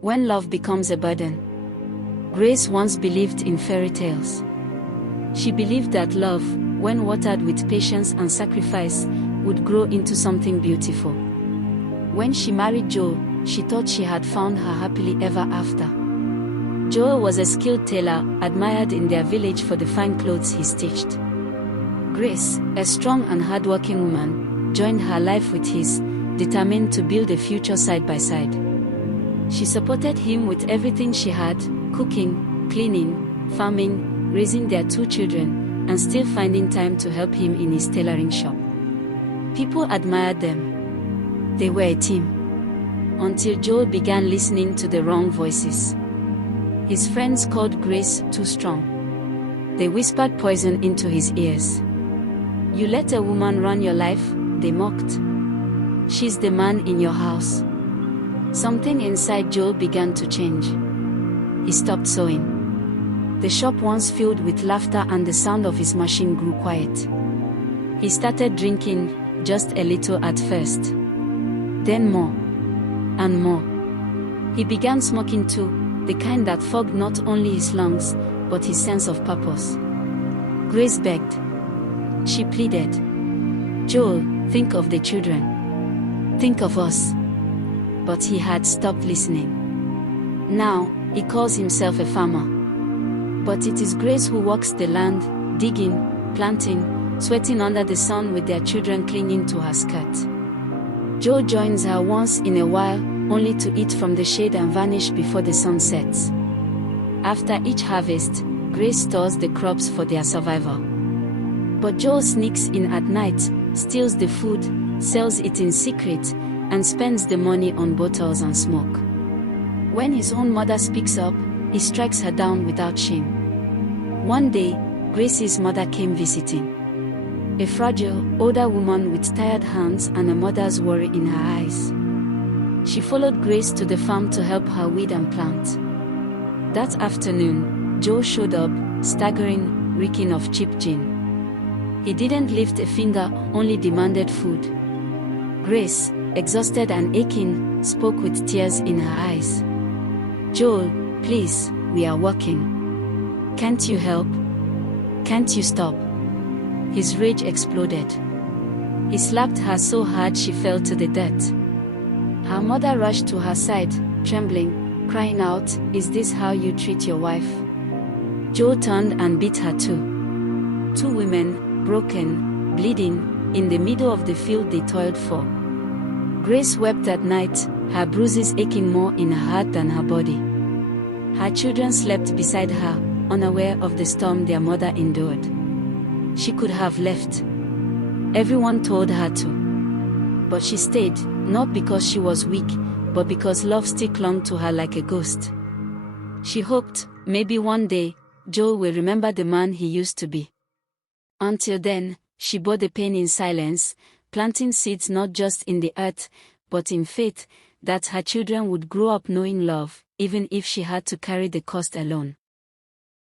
When love becomes a burden. Grace once believed in fairy tales. She believed that love, when watered with patience and sacrifice, would grow into something beautiful. When she married Joe, she thought she had found her happily ever after. Joe was a skilled tailor, admired in their village for the fine clothes he stitched. Grace, a strong and hardworking woman, joined her life with his, determined to build a future side by side. She supported him with everything she had, cooking, cleaning, farming, raising their 2 children, and still finding time to help him in his tailoring shop. People admired them. They were a team. Until Joe began listening to the wrong voices. His friends called Grace too strong. They whispered poison into his ears. "You let a woman run your life," they mocked. "She's the man in your house." Something inside Joe began to change. He stopped sewing. The shop once filled with laughter and the sound of his machine grew quiet. He started drinking, just a little at first. Then more. And more. He began smoking too, the kind that fogged not only his lungs, but his sense of purpose. Grace begged. She pleaded. "Joel, think of the children. Think of us." But he had stopped listening. Now, he calls himself a farmer. But it is Grace who walks the land, digging, planting, sweating under the sun with their children clinging to her skirt. Joe joins her once in a while, only to eat from the shade and vanish before the sun sets. After each harvest, Grace stores the crops for their survival. But Joe sneaks in at night, steals the food, sells it in secret, and spends the money on bottles and smoke. When his own mother speaks up, he strikes her down without shame. One day, Grace's mother came visiting. A fragile, older woman with tired hands and a mother's worry in her eyes. She followed Grace to the farm to help her weed and plant. That afternoon, Joe showed up, staggering, reeking of cheap gin. He didn't lift a finger, only demanded food. Grace, exhausted and aching, spoke with tears in her eyes. "Joel, please, we are working. Can't you help? Can't you stop?" His rage exploded. He slapped her so hard she fell to the dirt. Her mother rushed to her side, trembling, crying out, "Is this how you treat your wife?" Joe turned and beat her too. 2 women, broken, bleeding, in the middle of the field they toiled for. Grace wept at night, her bruises aching more in her heart than her body. Her children slept beside her, unaware of the storm their mother endured. She could have left. Everyone told her to. But she stayed, not because she was weak, but because love still clung to her like a ghost. She hoped, maybe one day, Joel will remember the man he used to be. Until then, she bore the pain in silence, planting seeds not just in the earth, but in faith, that her children would grow up knowing love, even if she had to carry the cost alone.